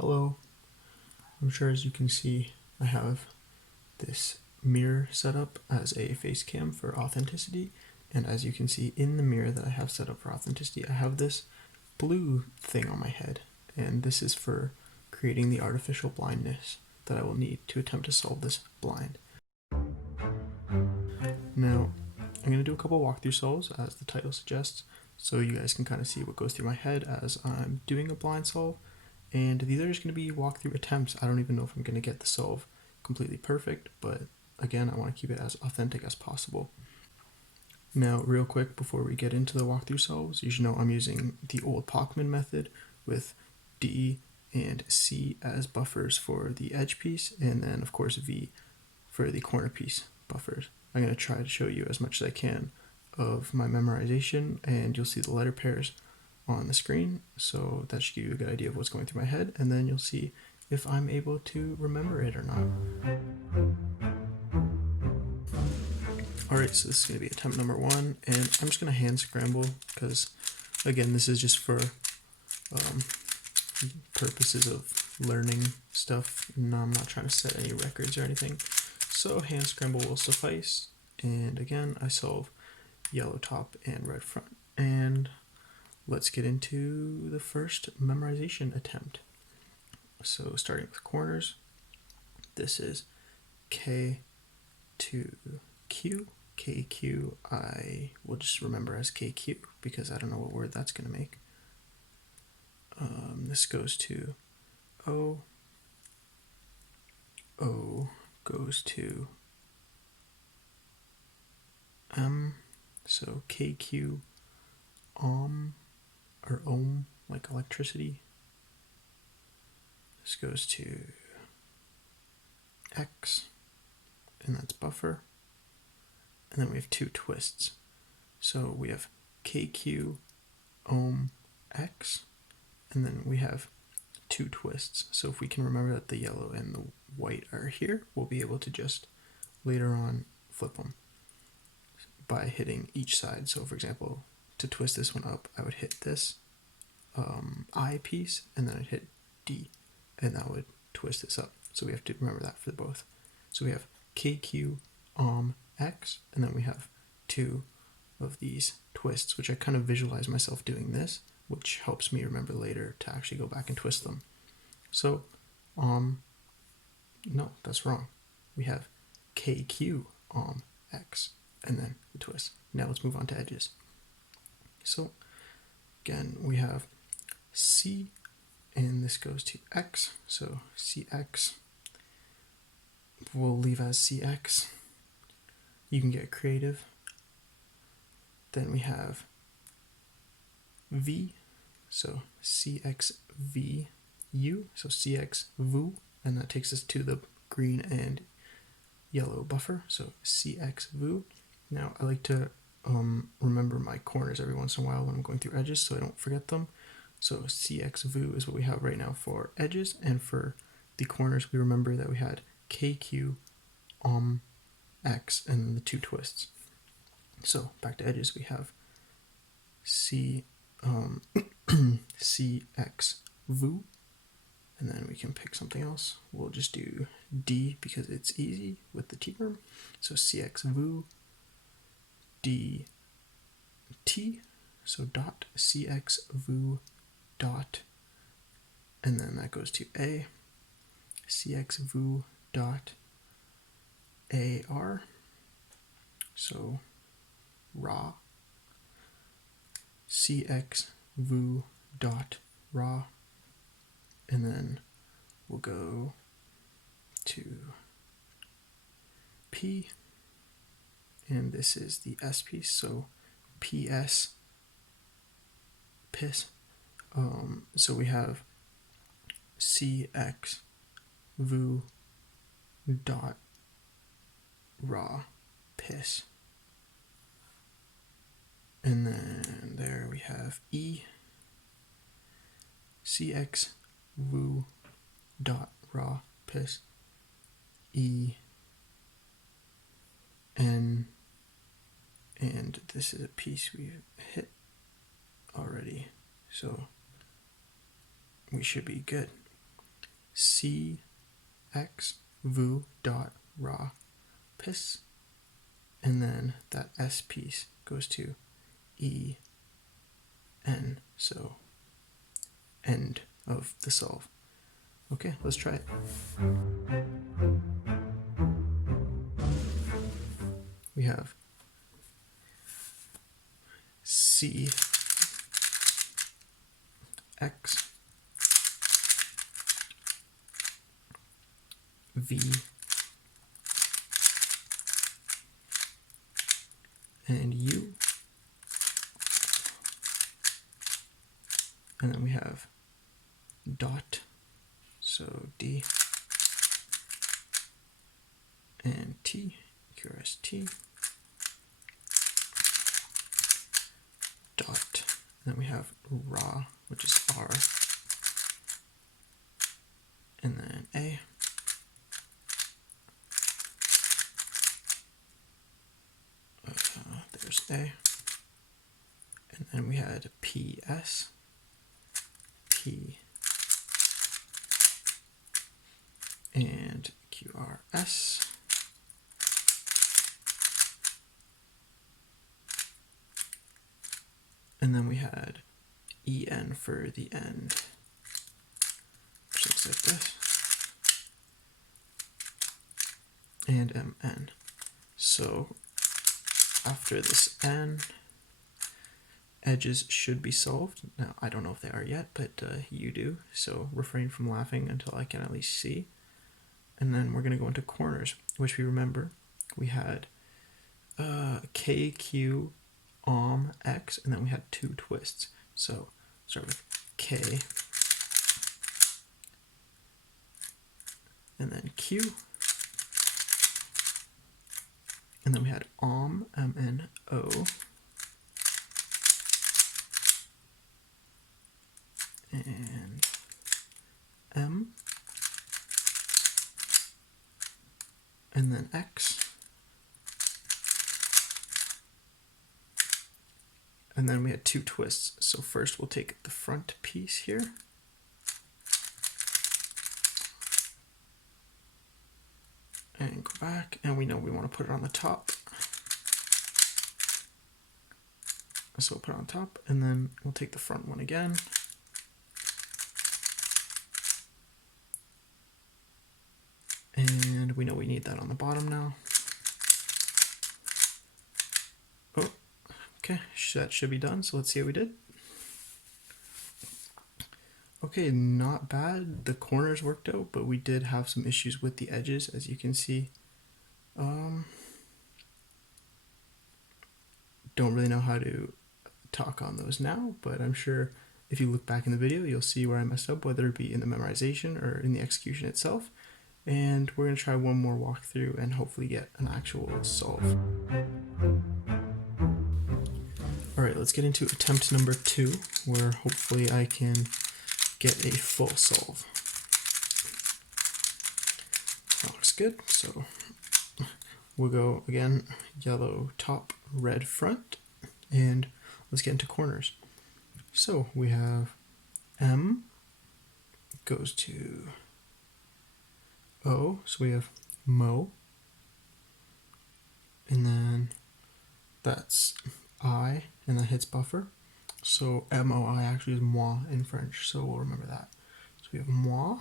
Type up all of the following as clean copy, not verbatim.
Hello. I'm sure as you can see I have this mirror set up as a face cam for authenticity, and as you can see in the mirror that I have set up for authenticity, I have this blue thing on my head, and this is for creating the artificial blindness that I will need to attempt to solve this blind. Now, I'm going to do a couple walkthrough solves as the title suggests, so you guys can kind of see what goes through my head as I'm doing a blind solve. And these are just going to be walkthrough attempts. I don't even know if I'm going to get the solve completely perfect, but again, I want to keep it as authentic as possible. Now, real quick, before we get into the walkthrough solves, you should know I'm using the old Pachman method with D and C as buffers for the edge piece, and then of course V for the corner piece buffers. I'm going to try to show you as much as I can of my memorization, and you'll see the letter pairs on the screen, so that should give you a good idea of what's going through my head, and then you'll see if I'm able to remember it or not. Alright, so this is going to be attempt number 1, and I'm just going to hand scramble because, again, this is just for purposes of learning stuff. No, I'm not trying to set any records or anything, so hand scramble will suffice. And again, I solve yellow top and red front, and let's get into the first memorization attempt. So starting with corners, this is K to Q. KQ I will just remember as KQ because I don't know what word that's going to make. This goes to O. O goes to M. So KQ or ohm, like electricity. This goes to X, and that's buffer. And then we have two twists. So we have KQ ohm X, and then we have two twists. So if we can remember that the yellow and the white are here, we'll be able to just later on flip them by hitting each side. So for example, to twist this one up, I would hit this I piece, and then I'd hit D, and that would twist this up. So we have to remember that for both. So we have KQ X, and then we have two of these twists, which I kind of visualize myself doing this, which helps me remember later to actually go back and twist them. So, no, that's wrong. We have KQ X, and then the twist. Now let's move on to edges. So, again, we have C, and this goes to X, so CX we'll leave as CX. You can get creative. Then we have V, so CXVU, so CXVU, and that takes us to the green and yellow buffer, so CXVU. Now I like to remember my corners every once in a while when I'm going through edges so I don't forget them. So CXVU is what we have right now for edges, and for the corners we remember that we had KQ X and then the two twists. So back to edges, we have CXVU, and then we can pick something else. We'll just do D because it's easy with the T term. So CXVU, D, T, so dot, CXVU dot, and then that goes to A, CXVU dot AR, so raw, CXVU dot raw, and then we'll go to P, and this is the S piece, so PS, piss. So we have CXVU dot raw piss, and then there we have E, CXVU dot raw piss, E, N, and this is a piece we've hit already, so we should be good. cx vu dot raw pis, and then that s piece goes to en, so end of the solve. Okay, let's try it. We have C X V and U, and then we have dot, so D and T, QRST, dot, and then we have raw, which is R, and then A, there's A, and then we had PS, P, and QRS, and then we had EN for the end, which looks like this, and MN. So after this N, edges should be solved. Now, I don't know if they are yet, but you do, so refrain from laughing until I can at least see. And then we're going to go into corners, which we remember we had KQ, X, and then we had two twists. So start with K, and then Q, and then we had MNO, and M, and then X, and then we had two twists. So first we'll take the front piece here, and go back, and we know we want to put it on the top, so we'll put it on top, and then we'll take the front one again, and we know we need that on the bottom now. Oh, okay, that should be done, so let's see how we did. Okay, not bad. The corners worked out, but we did have some issues with the edges, as you can see. Don't really know how to talk on those now, but I'm sure if you look back in the video, you'll see where I messed up, whether it be in the memorization or in the execution itself. And we're going to try one more walkthrough and hopefully get an actual solve. Alright, let's get into attempt number 2, where hopefully I can get a full solve. That looks good, so we'll go again, yellow top, red front, and let's get into corners. So we have M goes to O, so we have mo, and then that's I, and that hits buffer. So M-O-I actually is moi in French, so we'll remember that. So we have moi,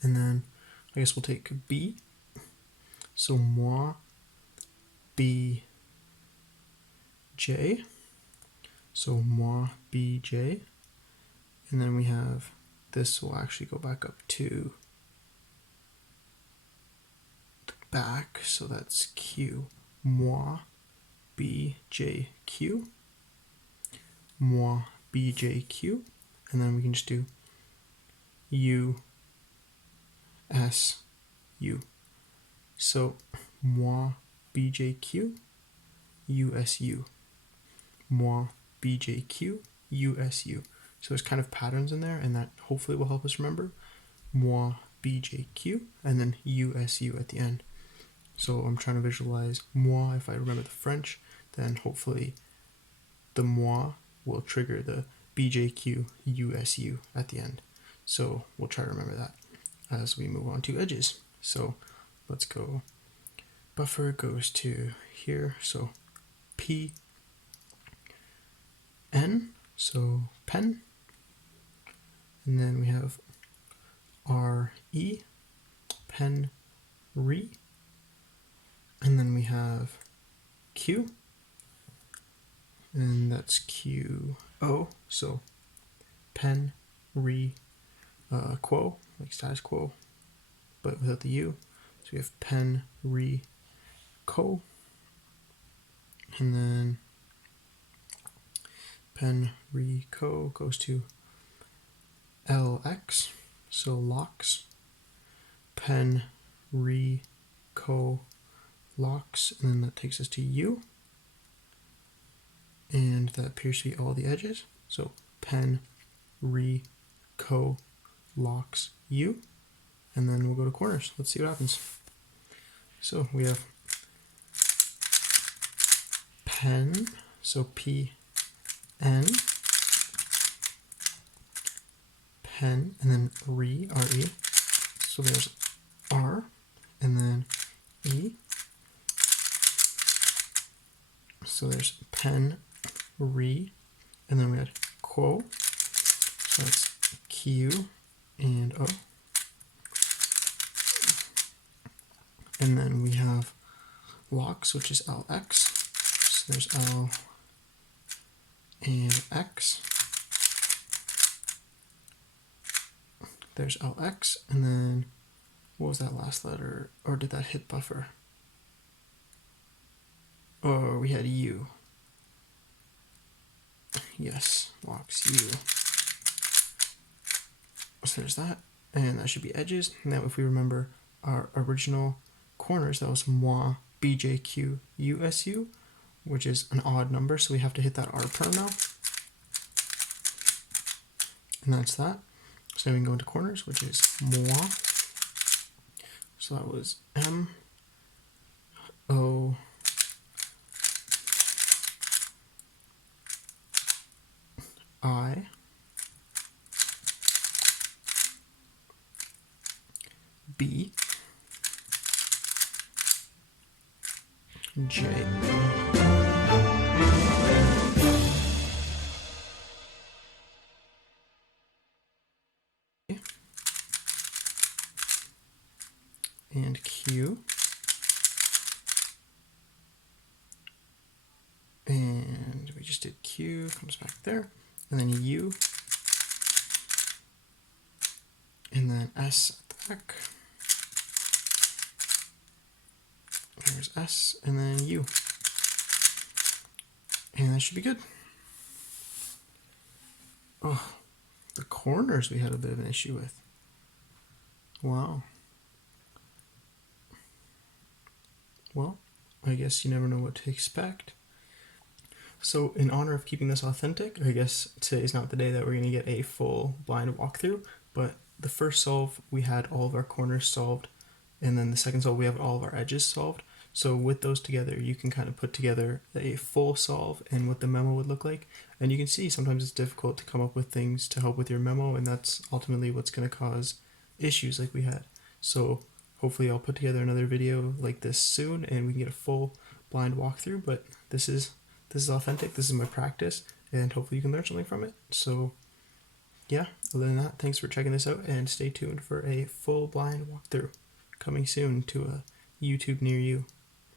and then I guess we'll take B. So moi, B, J. So moi, B, J. And then we have, this will actually go back up to the back, so that's Q. Moi, B, J, Q. Moi, B, J, Q. And then we can just do U, S, U. So moi, B, J, Q, U, S, U. Moi, B, J, Q, U, S, U. So there's kind of patterns in there, and that hopefully will help us remember. Moi, B, J, Q, and then U, S, U at the end. So I'm trying to visualize moi. If I remember the French, then hopefully the moi will trigger the BJQ USU at the end. So we'll try to remember that as we move on to edges. So let's go. Buffer goes to here, so P N, so pen, and then we have R E, pen re, and then we have Q, and that's Q O, so pen re quo, like status quo, but without the U. So we have pen re co, and then pen re co goes to LX, so locks, pen re co locks, and then that takes us to U, and that appears to be all the edges. So pen re co locks U, and then we'll go to corners. Let's see what happens. So we have pen, so P N, pen, and then re, R-E, so there's R, and then E, so there's pen, re, and then we had quo, so it's Q and O, and then we have locks, which is LX, so there's L and X, there's LX, and then what was that last letter, or did that hit buffer? Oh, we had U. Yes, locks U. So there's that, and that should be edges. Now if we remember our original corners, that was moi BJQ USU, which is an odd number, so we have to hit that R perm now. And that's that. So we can go into corners, which is moi. So that was M O I B J and Q, and we just did Q, comes back there, and then U, and then S at the back, there's S, and then U, and that should be good. Oh, the corners we had a bit of an issue with. Wow. Well, I guess you never know what to expect. So in honor of keeping this authentic, I guess today's not the day that we're going to get a full blind walkthrough, but the first solve we had all of our corners solved, and then the second solve we have all of our edges solved. So with those together, you can kind of put together a full solve and what the memo would look like. And you can see sometimes it's difficult to come up with things to help with your memo, and that's ultimately what's going to cause issues like we had. So hopefully I'll put together another video like this soon and we can get a full blind walkthrough, but this is authentic, this is my practice, and hopefully you can learn something from it. So yeah, other than that, thanks for checking this out, and stay tuned for a full blind walkthrough coming soon to a YouTube near you.